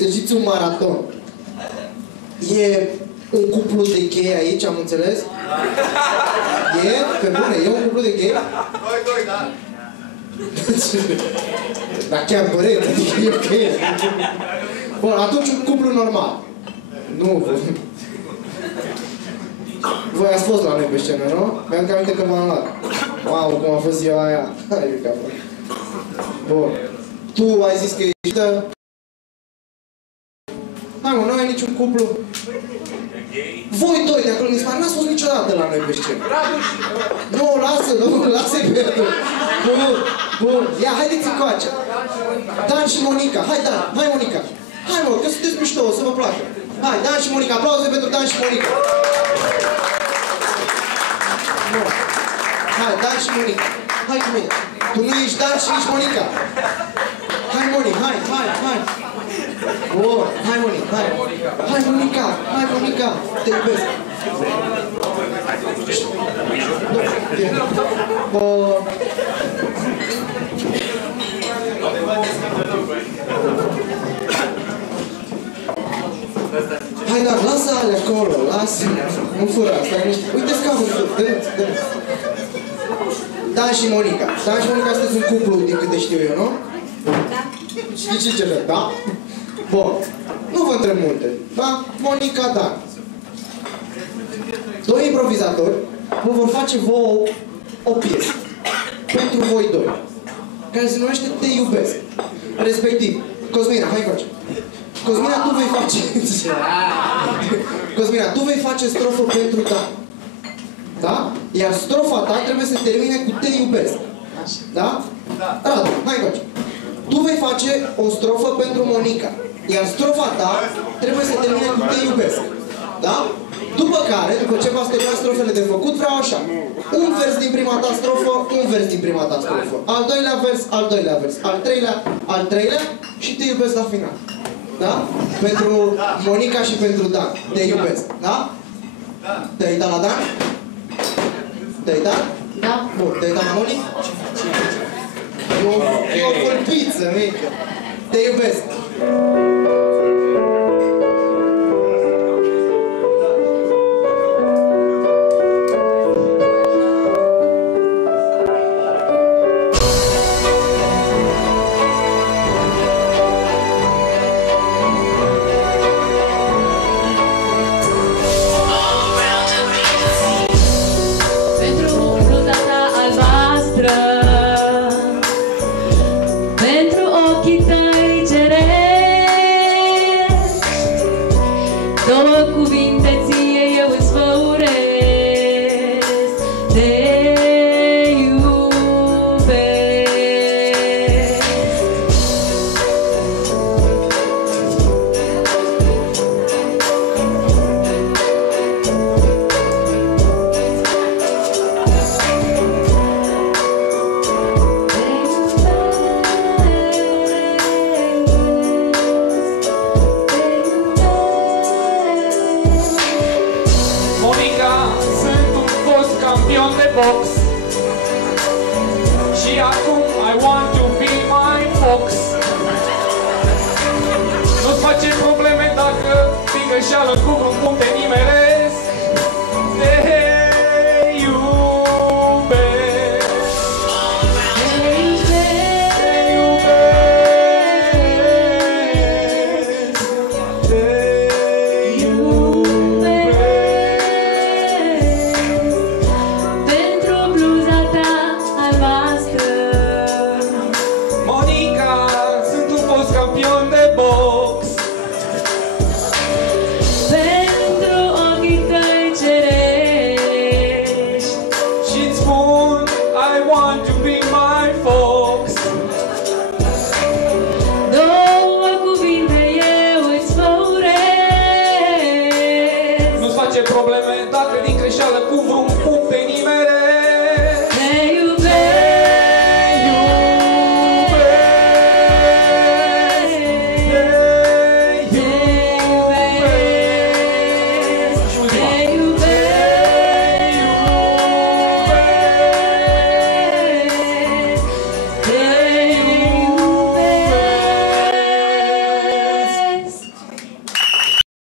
exercițiu maraton. E un cuplu de gay aici, am înțeles? E? Pe bune, e un cuplu de gay? Doi, da. Dar chiar părere, adică e ok. Bun, atunci un cuplu normal. Nu, voi ați fost la noi pe scenă, nu? Mi-am aminte că m-am luat. Mamă, cum a fost ziua aia. Hai, capă. Bun. Tu ai zis că ești... Hai mă, nu ai niciun cuplu. Voi doi de acolo din spate, n-ați fost niciodată la noi pe scenă. Nu, lasă-i pe el. Bun. Ia, haideți încoace. Dan și Monica. Hai, Dan. Hai, Monica. Hai, mă, că sunteți mișto, o să vă placă. Hai, Dan și Monica. Aplauze pentru Dan și Monica. Bun. Hai, Dan și Monica. Hai cu mine. Tu nu ești Dan și ești Monica. Hai, Moni, hai. Bun, hai, Moni, hai. Hai, Monica. Te iubesc. Bun. Hai, dar lasă alea acolo, lasă. Nu fura, stai niște. Uite scaunul tău, dă-ți. Dan și Monica. Dan și Monica sunteți un cuplu, din câte știu eu, nu? Da. Știi ce vreau, da? Bun. Nu vă întreb multe, da? Monica, Dan. Doi improvizatori vă vor face vouă o piesă. Pentru voi doi. Care se numește Te iubesc. Respectiv, Cosmina, hai încoace. Cosmina, tu vei face... Cosmina, tu vei face strofă pentru Dan. Da? Iar strofa ta trebuie să termine cu Te iubesc. Da? Radu, hai încoace. Tu vei face o strofă pentru Monica. Iar strofa ta trebuie să termine cu Te iubesc. Da? După care, după ce v-ați terminat strofele de făcut, vreau așa. Un vers din prima ta strofă, un vers din prima ta strofă. Al doilea vers, al doilea vers. Al treilea și Te iubesc la final. Da? Pentru Monica și pentru Dan. Te iubesc. Da? Te-ai dat la Dan? Te-ai dat? Da. Bun. Te-ai dat la Monica? E o colpiță mică. Te iubesc. Nu-ți face probleme dacă fingășeală cu un punct de